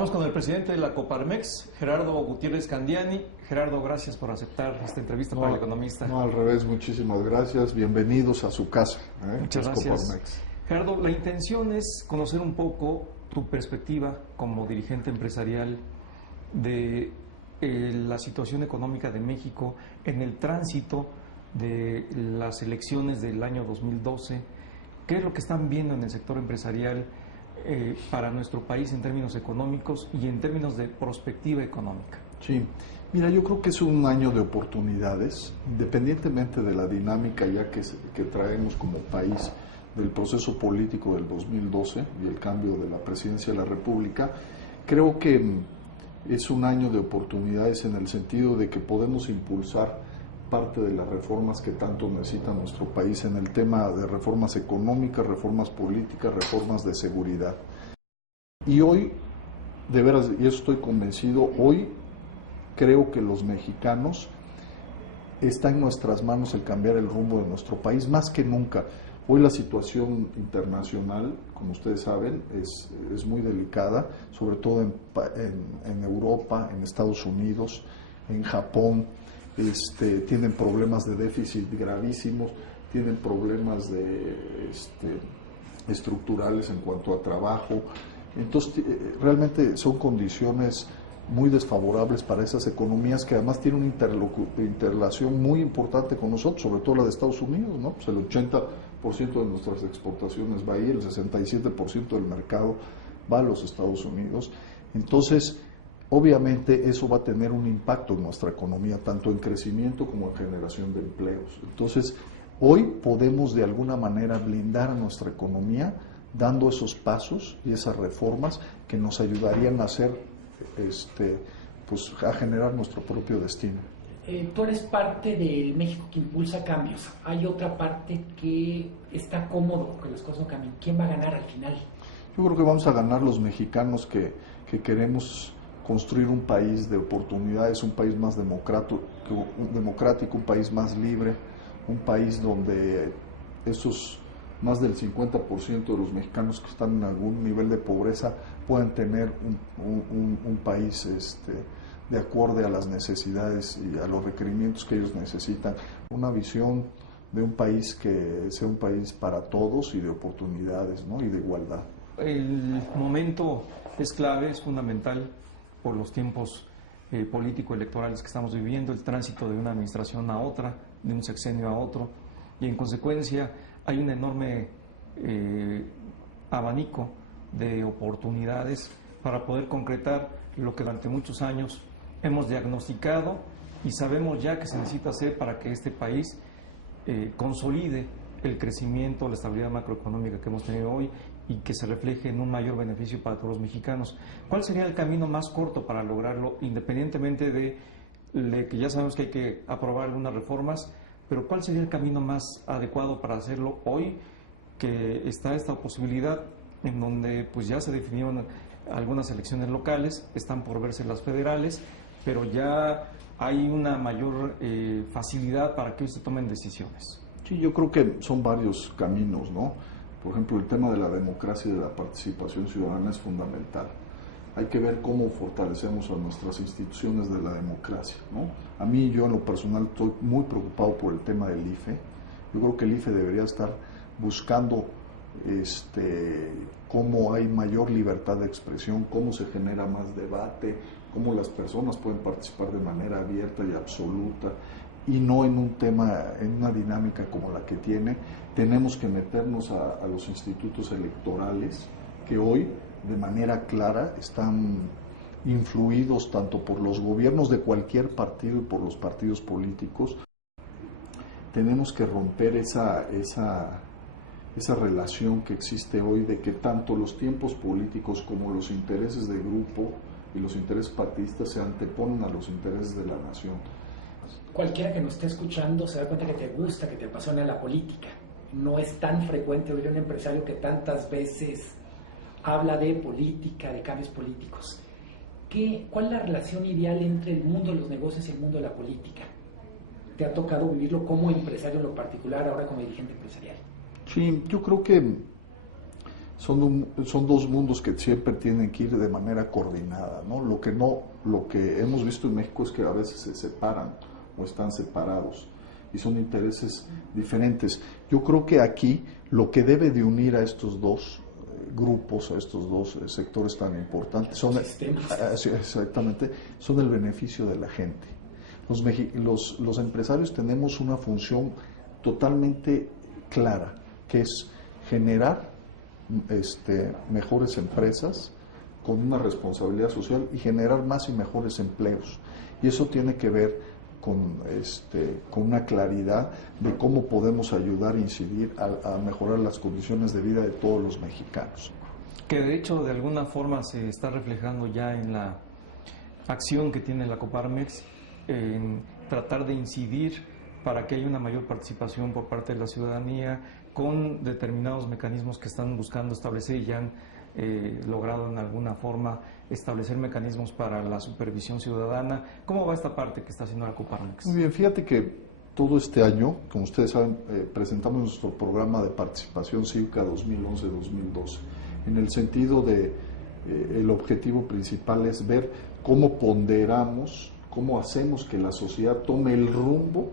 Estamos con el presidente de la Coparmex, Gerardo Gutiérrez Candiani. Gerardo, gracias por aceptar esta entrevista para El Economista. No, al revés, muchísimas gracias. Bienvenidos a su casa. Muchas gracias. Coparmex. Gerardo, la intención es conocer un poco tu perspectiva como dirigente empresarial de la situación económica de México en el tránsito de las elecciones del año 2012. ¿Qué es lo que están viendo en el sector empresarial para nuestro país en términos económicos y en términos de prospectiva económica? Sí, mira, yo creo que es un año de oportunidades, independientemente de la dinámica ya que traemos como país del proceso político del 2012 y el cambio de la presidencia de la República. Creo que es un año de oportunidades en el sentido de que podemos impulsar parte de las reformas que tanto necesita nuestro país en el tema de reformas económicas, reformas políticas, reformas de seguridad. Y hoy, de veras, y estoy convencido, hoy creo que los mexicanos está en nuestras manos el cambiar el rumbo de nuestro país más que nunca. Hoy la situación internacional, como ustedes saben, es muy delicada, sobre todo en Europa, en Estados Unidos, en Japón. Tienen problemas de déficit gravísimos, tienen problemas estructurales en cuanto a trabajo. Entonces, realmente son condiciones muy desfavorables para esas economías que además tienen una interrelación muy importante con nosotros, sobre todo la de Estados Unidos, ¿no? Pues el 80% de nuestras exportaciones va ahí, el 67% del mercado va a los Estados Unidos. Entonces, obviamente eso va a tener un impacto en nuestra economía, tanto en crecimiento como en generación de empleos. Entonces, hoy podemos de alguna manera blindar a nuestra economía dando esos pasos y esas reformas que nos ayudarían a hacer, pues a generar nuestro propio destino. Tú eres parte del México que impulsa cambios. Hay otra parte que está cómodo que las cosas no cambien. ¿Quién va a ganar al final? Yo creo que vamos a ganar los mexicanos que queremos construir un país de oportunidades, un país más democrático, un país más libre, un país donde esos más del 50% de los mexicanos que están en algún nivel de pobreza puedan tener un país de acorde a las necesidades y a los requerimientos que ellos necesitan. Una visión de un país que sea un país para todos y de oportunidades, ¿no? Y de igualdad. El momento es clave, es fundamental por los tiempos político-electorales que estamos viviendo, el tránsito de una administración a otra, de un sexenio a otro, y en consecuencia hay un enorme abanico de oportunidades para poder concretar lo que durante muchos años hemos diagnosticado y sabemos ya que se necesita hacer para que este país consolide el crecimiento, la estabilidad macroeconómica que hemos tenido hoy y que se refleje en un mayor beneficio para todos los mexicanos. ¿Cuál sería el camino más corto para lograrlo, independientemente de que ya sabemos que hay que aprobar algunas reformas, pero cuál sería el camino más adecuado para hacerlo hoy, que está esta posibilidad en donde pues ya se definieron algunas elecciones locales, están por verse las federales, pero ya hay una mayor facilidad para que se tomen decisiones? Sí, yo creo que son varios caminos, ¿no? Por ejemplo, el tema de la democracia y de la participación ciudadana es fundamental. Hay que ver cómo fortalecemos a nuestras instituciones de la democracia, ¿no? A mí, yo en lo personal, estoy muy preocupado por el tema del IFE. Yo creo que el IFE debería estar buscando cómo hay mayor libertad de expresión, cómo se genera más debate, cómo las personas pueden participar de manera abierta y absoluta, y no en un tema, en una dinámica como la que tiene. Tenemos que meternos a los institutos electorales que hoy de manera clara están influidos tanto por los gobiernos de cualquier partido y por los partidos políticos. Tenemos que romper esa relación que existe hoy de que tanto los tiempos políticos como los intereses de grupo y los intereses partidistas se anteponen a los intereses de la nación. Cualquiera que nos esté escuchando se da cuenta que te gusta, que te apasiona la política. No es tan frecuente oír a un empresario que tantas veces habla de política, de cambios políticos. ¿Cuál es la relación ideal entre el mundo de los negocios y el mundo de la política? ¿Te ha tocado vivirlo como empresario en lo particular, ahora como dirigente empresarial? Sí, yo creo que son dos mundos que siempre tienen que ir de manera coordinada, ¿no? Lo que hemos visto en México es que a veces se separan o están separados y son intereses diferentes. Yo creo que aquí lo que debe de unir a estos dos grupos, a estos dos sectores tan importantes, son el beneficio de la gente. Los empresarios tenemos una función totalmente clara, que es generar mejores empresas con una responsabilidad social y generar más y mejores empleos. Y eso tiene que ver con una claridad de cómo podemos ayudar e incidir a mejorar las condiciones de vida de todos los mexicanos. Que de hecho de alguna forma se está reflejando ya en la acción que tiene la Coparmex en tratar de incidir para que haya una mayor participación por parte de la ciudadanía con determinados mecanismos que están buscando establecer y ya han logrado en alguna forma establecer mecanismos para la supervisión ciudadana. ¿Cómo va esta parte que está haciendo la Coparmex? Muy bien, fíjate que todo este año, como ustedes saben, presentamos nuestro programa de participación cívica 2011-2012, en el sentido de el objetivo principal es ver cómo ponderamos, cómo hacemos que la sociedad tome el rumbo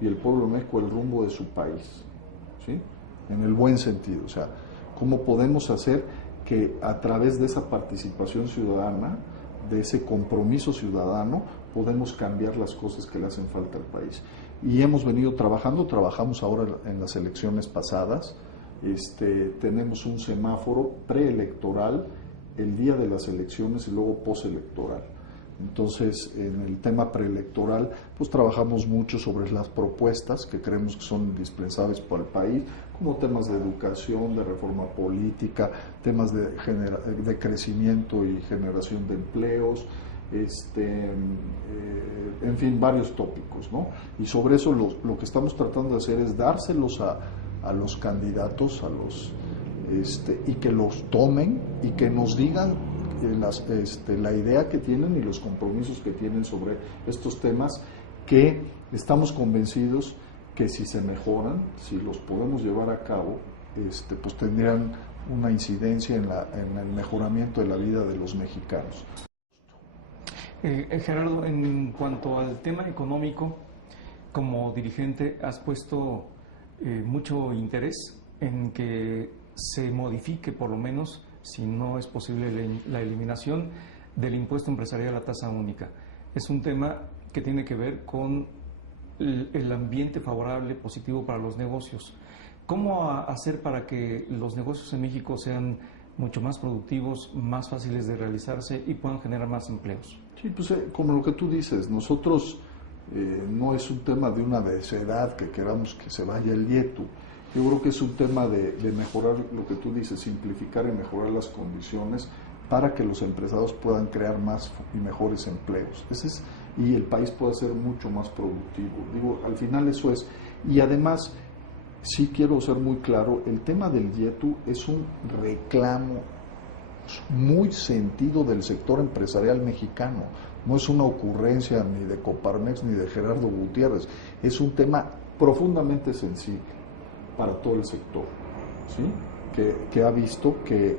y el pueblo de México el rumbo de su país, ¿sí? En el buen sentido, o sea, cómo podemos hacer que a través de esa participación ciudadana, de ese compromiso ciudadano, podemos cambiar las cosas que le hacen falta al país. Y hemos venido trabajamos ahora en las elecciones pasadas, tenemos un semáforo preelectoral el día de las elecciones y luego postelectoral. Entonces, en el tema preelectoral, pues trabajamos mucho sobre las propuestas que creemos que son indispensables para el país, como temas de educación, de reforma política, temas de crecimiento y generación de empleos, en fin, varios tópicos, ¿no? Y sobre eso lo que estamos tratando de hacer es dárselos a los candidatos, y que los tomen y que nos digan la idea que tienen y los compromisos que tienen sobre estos temas, que estamos convencidos que si se mejoran, si los podemos llevar a cabo, pues tendrían una incidencia en el mejoramiento de la vida de los mexicanos. Gerardo, en cuanto al tema económico, como dirigente has puesto mucho interés en que se modifique, por lo menos, si no es posible la eliminación del impuesto empresarial a tasa única. Es un tema que tiene que ver con el ambiente favorable, positivo para los negocios. ¿Cómo hacer para que los negocios en México sean mucho más productivos, más fáciles de realizarse y puedan generar más empleos? Sí, pues como lo que tú dices, nosotros no es un tema de una necedad que queramos que se vaya el IETU. Yo creo que es un tema de mejorar lo que tú dices, simplificar y mejorar las condiciones para que los empresarios puedan crear más y mejores empleos. Y el país pueda ser mucho más productivo. Digo, al final eso es. Y además, sí quiero ser muy claro, el tema del IETU es un reclamo muy sentido del sector empresarial mexicano. No es una ocurrencia ni de Coparmex ni de Gerardo Gutiérrez. Es un tema profundamente sensible para todo el sector, ¿sí? Que ha visto que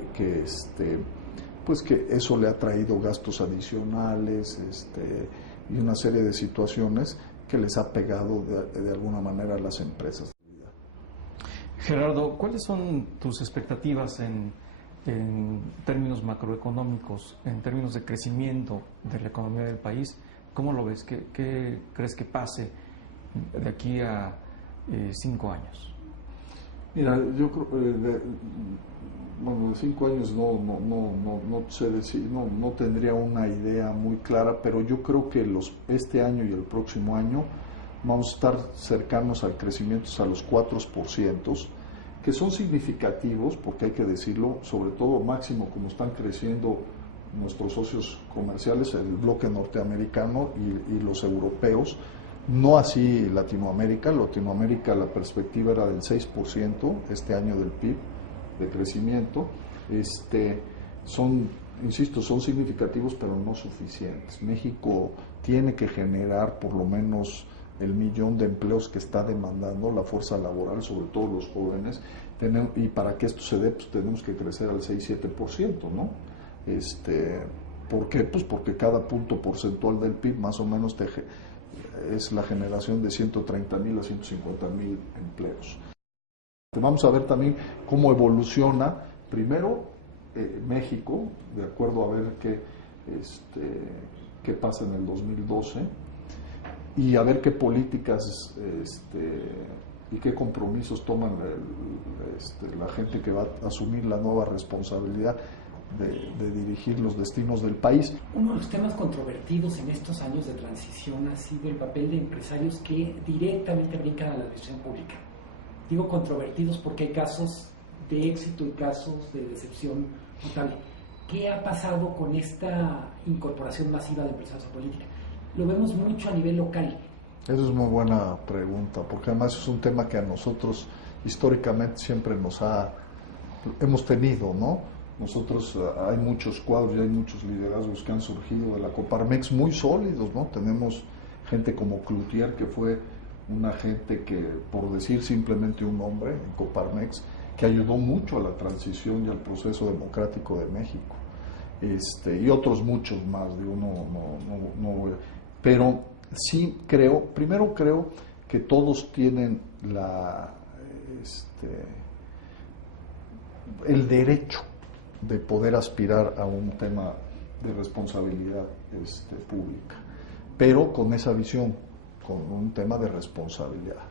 eso le ha traído gastos adicionales, y una serie de situaciones que les ha pegado de alguna manera a las empresas. Gerardo, ¿cuáles son tus expectativas en términos macroeconómicos, en términos de crecimiento de la economía del país? ¿Cómo lo ves? ¿Qué crees que pase de aquí a 5 años? Mira, yo creo de 5 años no sé decir, no tendría una idea muy clara, pero yo creo que este año y el próximo año vamos a estar cercanos al crecimiento a los 4%, que son significativos, porque hay que decirlo, sobre todo máximo como están creciendo nuestros socios comerciales, el bloque norteamericano y los europeos. No así Latinoamérica. Latinoamérica, la perspectiva era del 6% este año del PIB de crecimiento. Son significativos, pero no suficientes. México tiene que generar por lo menos el millón de empleos que está demandando la fuerza laboral, sobre todo los jóvenes, y para que esto se dé, pues tenemos que crecer al 6-7%, ¿no? ¿Por qué? Pues porque cada punto porcentual del PIB más o menos es la generación de 130,000 a 150,000 empleos. Vamos a ver también cómo evoluciona, primero, México, de acuerdo a ver qué pasa en el 2012, y a ver qué políticas y qué compromisos toman la gente que va a asumir la nueva responsabilidad de dirigir los destinos del país. Uno de los temas controvertidos en estos años de transición ha sido el papel de empresarios que directamente brincan a la administración pública. Digo controvertidos porque hay casos de éxito y casos de decepción notable. ¿Qué ha pasado con esta incorporación masiva de empresarios a política? Lo vemos mucho a nivel local. Esa es una buena pregunta, porque además es un tema que a nosotros históricamente siempre hemos tenido, ¿no? Nosotros hay muchos cuadros y hay muchos liderazgos que han surgido de la Coparmex muy sólidos, ¿no? Tenemos gente como Cloutier, que fue una gente que, por decir simplemente un nombre, en Coparmex, que ayudó mucho a la transición y al proceso democrático de México. Y otros muchos más, digo, pero sí primero creo que todos tienen el derecho de poder aspirar a un tema de responsabilidad pública, pero con esa visión, con un tema de responsabilidad.